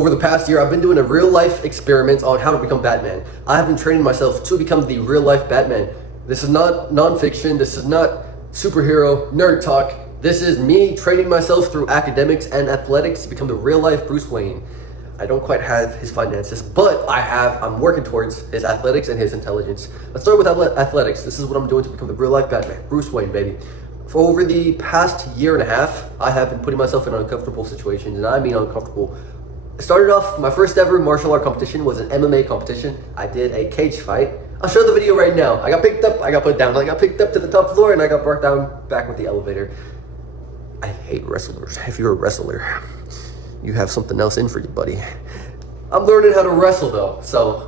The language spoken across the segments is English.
Over the past year, I've been doing a real-life experiment on how to become Batman. I have been training myself to become the real-life Batman. This is not non-fiction, this is not superhero nerd talk. This is me training myself through academics and athletics to become the real-life Bruce Wayne. I don't quite have his finances, but I'm working towards his athletics and his intelligence. Let's start with athletics. This is what I'm doing to become the real-life Batman, Bruce Wayne, baby. For over the past year and a half, I have been putting myself in uncomfortable situations, and I mean uncomfortable. I started off, my first ever martial art competition was an MMA competition. I did a cage fight. I'll show the video right now. I got picked up, I got put down. I got picked up to the top floor, and I got brought down back with the elevator. I hate wrestlers. If you're a wrestler, you have something else in for you, buddy. I'm learning how to wrestle though, so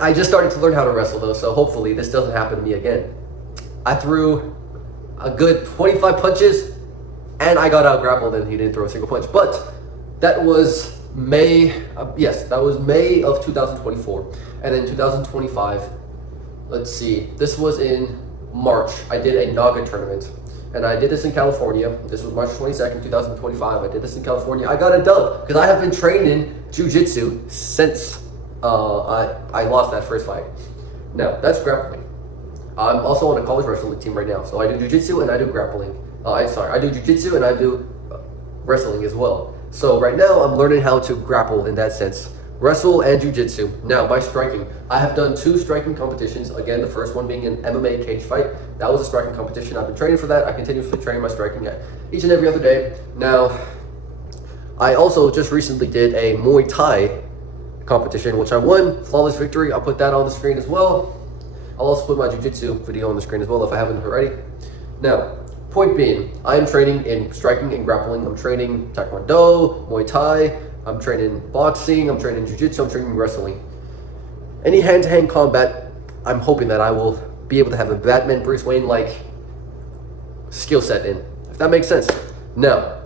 I just started to learn how to wrestle though, so hopefully this doesn't happen to me again. I threw a good 25 punches and I got out grappled and he didn't throw a single punch. But that was May, that was May of 2024. And then 2025, let's see, this was in March. I did a Naga tournament. And I did this in California. This was March 22nd, 2025. I did this in California. I got a dub because I have been training jiu-jitsu since I lost that first fight. Now, that's grappling. I'm also on a college wrestling team right now. So I do jiu-jitsu and I do grappling. I do jiu-jitsu and I do wrestling as well. So right now, I'm learning how to grapple in that sense. Wrestle and jiu-jitsu. Now, my striking. I have done 2 striking competitions. Again, the first one being an MMA cage fight. That was a striking competition. I've been training for that. I continuously train my striking each and every other day. Now, I also just recently did a Muay Thai competition, which I won. Flawless victory. I'll put that on the screen as well. I'll also put my jiu-jitsu video on the screen as well if I haven't already. Now, point being, I am training in striking and grappling. I'm training Taekwondo, Muay Thai. I'm training boxing, I'm training jiu-jitsu, I'm training wrestling. Any hand-to-hand combat, I'm hoping that I will be able to have a Batman Bruce Wayne-like skill set in, if that makes sense. Now,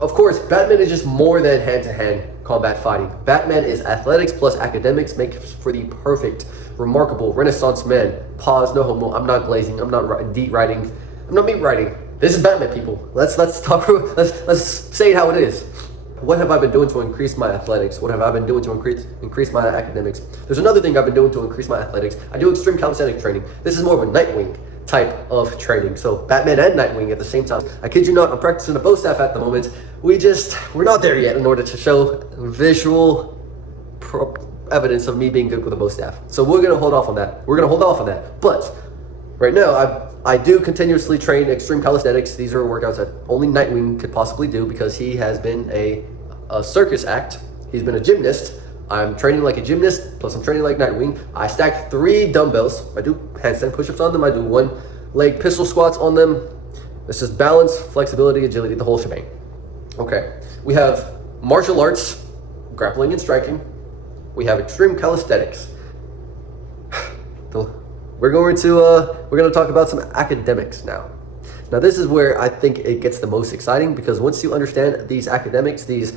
of course, Batman is just more than hand-to-hand combat fighting. Batman is athletics plus academics, make for the perfect, remarkable Renaissance man. Pause, no homo, I'm not glazing, I'm not deep writing, I'm not meat writing. This is Batman, people. Let's say it how it is. What have I been doing to increase my athletics? What have I been doing to increase my academics? There's another thing I've been doing to increase my athletics. I do extreme calisthenics training. This is more of a Nightwing type of training. So Batman and Nightwing at the same time. I kid you not, I'm practicing a bow staff at the moment. We're not there yet in order to show visual evidence of me being good with a bow staff. So we're gonna hold off on that. But right now, I do continuously train extreme calisthenics. These are workouts that only Nightwing could possibly do because he has been a circus act. He's been a gymnast. I'm training like a gymnast, plus I'm training like Nightwing. I stack 3 dumbbells. I do handstand push-ups on them. I do 1 leg pistol squats on them. This is balance, flexibility, agility, the whole shebang. Okay, we have martial arts, grappling and striking. We have extreme calisthenics. We're going to talk about some academics now. Now this is where I think it gets the most exciting because once you understand these academics, these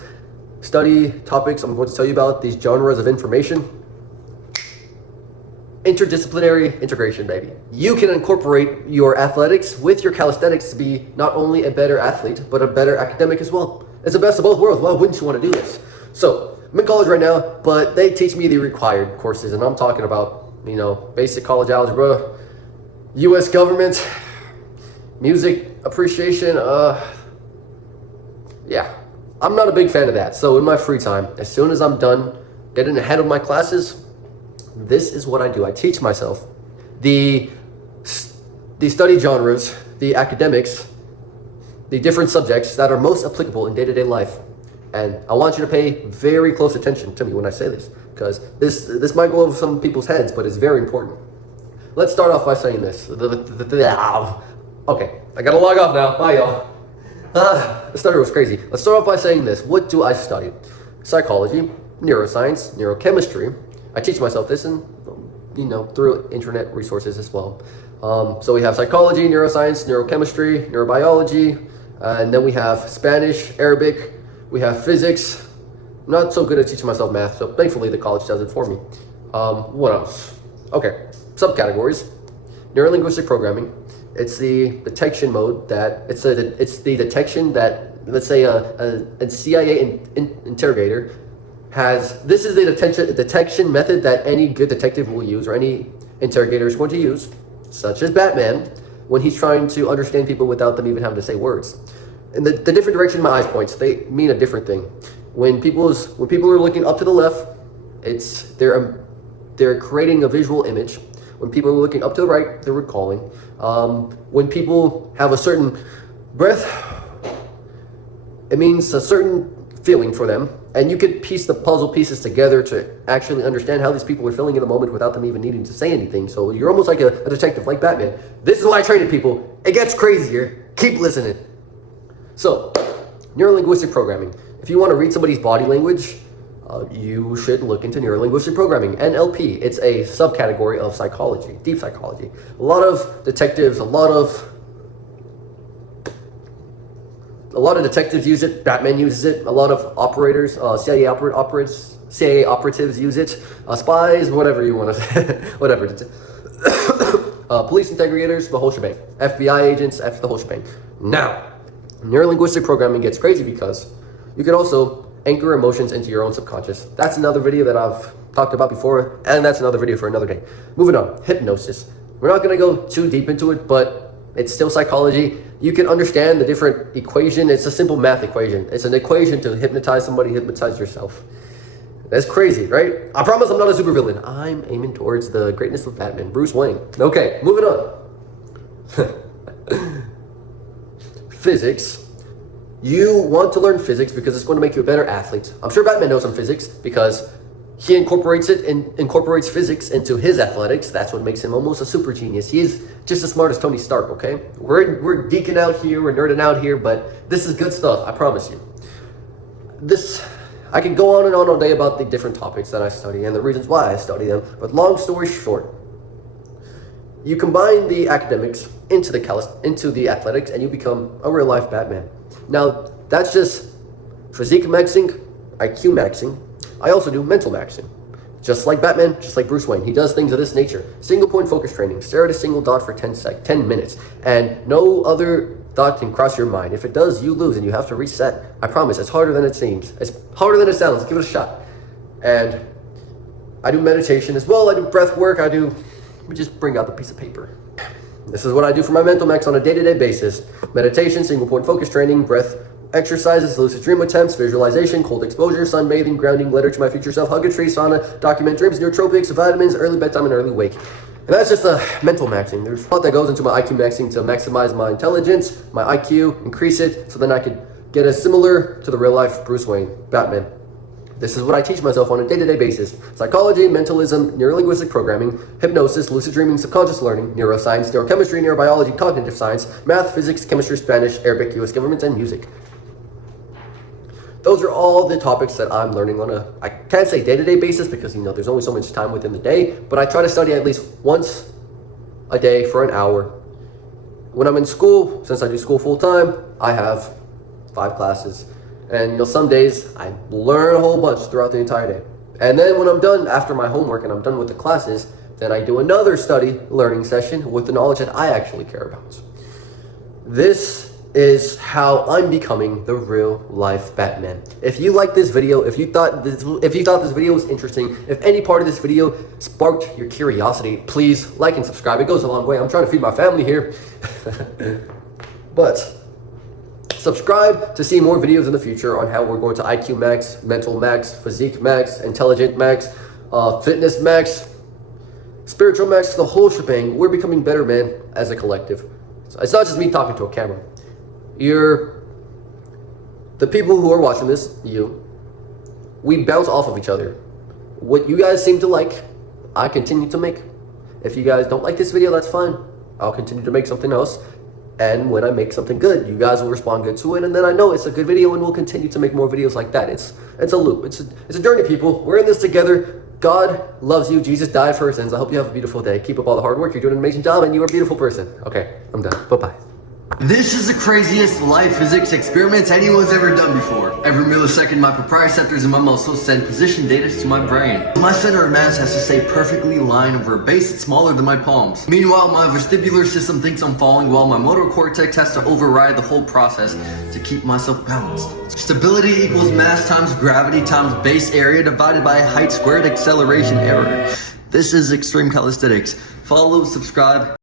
study topics I'm going to tell you about, these genres of information, interdisciplinary integration, baby. You can incorporate your athletics with your calisthenics to be not only a better athlete, but a better academic as well. It's the best of both worlds. Why wouldn't you want to do this? So I'm in college right now, but they teach me the required courses, and I'm talking about basic college algebra, U.S. government, music appreciation. Yeah, I'm not a big fan of that. So in my free time, as soon as I'm done getting ahead of my classes, this is what I do. I teach myself the study genres, the academics, the different subjects that are most applicable in day-to-day life. And I want you to pay very close attention to me when I say this, because this might go over some people's heads, but it's very important. Let's start off by saying this. Okay, I gotta log off now. Bye, y'all. The stutter was crazy. Let's start off by saying this. What do I study? Psychology, neuroscience, neurochemistry. I teach myself this and, through internet resources as well. So we have psychology, neuroscience, neurochemistry, neurobiology, and then we have Spanish, Arabic, we have physics. I'm not so good at teaching myself math, so thankfully the college does it for me. What else? Okay, subcategories. Neurolinguistic programming. It's the detection mode that, it's the detection that let's say a CIA interrogator this is the detection method that any good detective will use, or any interrogator is going to use, such as Batman, when he's trying to understand people without them even having to say words. And the different direction my eyes points, they mean a different thing. When people are looking up to the left, they're creating a visual image. When people are looking up to the right, they're recalling. When people have a certain breath, it means a certain feeling for them. And you could piece the puzzle pieces together to actually understand how these people are feeling in the moment without them even needing to say anything. So you're almost like a detective, like Batman. This is why I train people. It gets crazier. Keep listening. So, neurolinguistic programming. If you want to read somebody's body language, you should look into neurolinguistic programming, NLP. It's a subcategory of psychology, deep psychology. A lot of detectives, a lot of detectives use it. Batman uses it. A lot of operators, CIA operatives use it. Spies, whatever you want to say, whatever. Police integrators, the whole shebang. FBI agents, the whole shebang. Now, neurolinguistic programming gets crazy because you can also anchor emotions into your own subconscious. That's another video that I've talked about before, and that's another video for another day. Moving on, hypnosis. We're not going to go too deep into it, but it's still psychology. You can understand the different equation. It's a simple math equation. It's an equation to hypnotize somebody, hypnotize yourself. That's crazy, right? I promise I'm not a supervillain. I'm aiming towards the greatness of Batman, Bruce Wayne. Okay, moving on. Physics. You want to learn physics because it's going to make you a better athlete. I'm sure Batman knows some physics because he incorporates physics into his athletics. That's what makes him almost a super genius. He is just as smart as Tony Stark, okay? We're geeking out here, we're nerding out here, but this is good stuff, I promise you. I can go on and on all day about the different topics that I study and the reasons why I study them, but long story short, you combine the academics into the athletics and you become a real life Batman. Now, that's just physique maxing, IQ maxing. I also do mental maxing. Just like Batman, just like Bruce Wayne. He does things of this nature. Single point focus training. Stare at a single dot for 10 minutes. And no other thought can cross your mind. If it does, you lose and you have to reset. I promise, it's harder than it seems. It's harder than it sounds. Give it a shot. And I do meditation as well. I do breath work. Let me just bring out the piece of paper. This is what I do for my mental max on a day-to-day basis. Meditation, single point focus training, breath exercises, lucid dream attempts, visualization, cold exposure, sunbathing, grounding, letter to my future self, hug a tree, sauna, document dreams, nootropics, vitamins, early bedtime, and early wake. And that's just a mental maxing. There's a lot that goes into my IQ maxing to maximize my intelligence, my IQ, increase it, so then I could get as similar to the real life Bruce Wayne, Batman. This is what I teach myself on a day-to-day basis. Psychology, mentalism, neurolinguistic programming, hypnosis, lucid dreaming, subconscious learning, neuroscience, neurochemistry, neurobiology, cognitive science, math, physics, chemistry, Spanish, Arabic, US government, and music. Those are all the topics that I'm learning on I can't say day-to-day basis because, there's only so much time within the day, but I try to study at least once a day for an hour. When I'm in school, since I do school full-time, I have 5 classes. And some days I learn a whole bunch throughout the entire day. And then when I'm done after my homework and I'm done with the classes, then I do another learning session with the knowledge that I actually care about. This is how I'm becoming the real life Batman. If you like this video, if you thought this video was interesting, if any part of this video sparked your curiosity, please like and subscribe. It goes a long way. I'm trying to feed my family here. But subscribe to see more videos in the future on how we're going to IQ max, mental max, physique max, intelligent max, fitness max, spiritual max, the whole shebang. We're becoming better men as a collective. So it's not just me talking to a camera. The people who are watching this, we bounce off of each other. What you guys seem to like, I continue to make. If you guys don't like this video, that's fine. I'll continue to make something else. And when I make something good, you guys will respond good to it, and then I know it's a good video, and we'll continue to make more videos like that. It's a loop. It's a journey, people. We're in this together. God loves you. Jesus died for your sins. I hope you have a beautiful day. Keep up all the hard work. You're doing an amazing job, and you're a beautiful person. Okay, I'm done. Bye-bye. This is the craziest life physics experiments anyone's ever done before. Every millisecond, my proprioceptors in my muscles send position data to my brain. My center of mass has to stay perfectly line over a base that's smaller than my palms. Meanwhile, my vestibular system thinks I'm falling while my motor cortex has to override the whole process to keep myself balanced. Stability equals mass times gravity times base area divided by height squared acceleration error. This is extreme calisthenics. Follow, subscribe.